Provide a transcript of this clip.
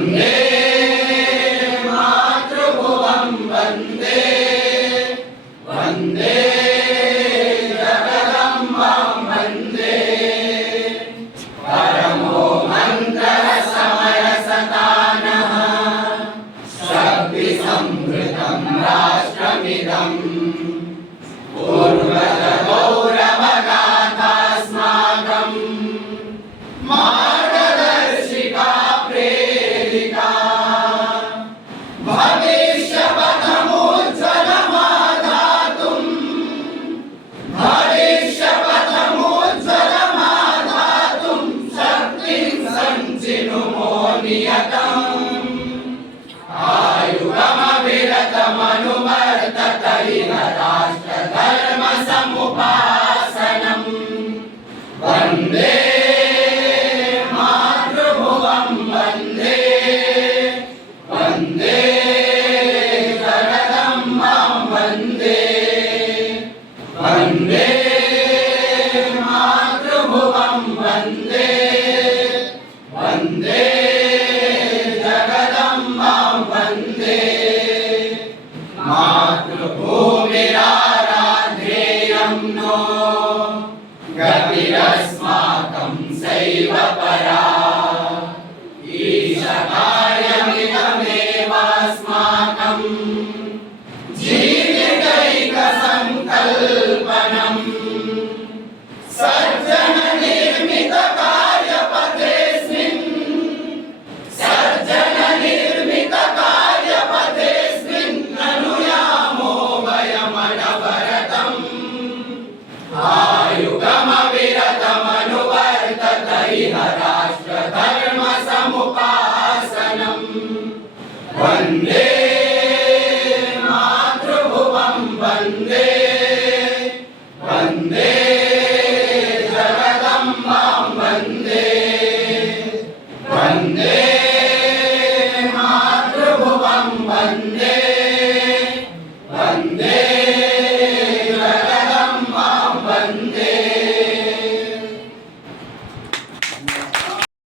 वन्दे मातृभुवं वन्दे वन्दे जगदम्बां वन्दे परमो मन्त्रः समरसतानः शक्तिसंवृतं राष्ट्रमिदं पूर्वज गौरवगाथास्माकं मार्गदर्शिका प्रेरिका भविष्यपथमुज्ज्वलमाधातुं शक्तिं सञ्चिनुमो नियतम् आयुगमविरतमनुवर्तत इह राष्ट्रधर्मसमुपासनम् वन्दे मातृभुवं वन्दे वन्दे जगदम्बां वन्दे वन्दे मातृभुवं वन्दे वन्दे जगदम्बां वन्दे मातृभूमिराराध्येयं नो गतिरस्माकं सैव परा ईशकार्यमिदमेवास्माकं जीवितैकसङ्कल्पनम् सर्जननिर्मितकार्यपथेऽस्मिन् अनुयामो वयमनवरतम् आयुगमविरतमनुवर्तत इह राष्ट्रधर्मसमुपासनम् वन्दे मातृभुवं वन्दे वन्दे जगदम्बां वन्दे वन्दे मातृभुवं वन्दे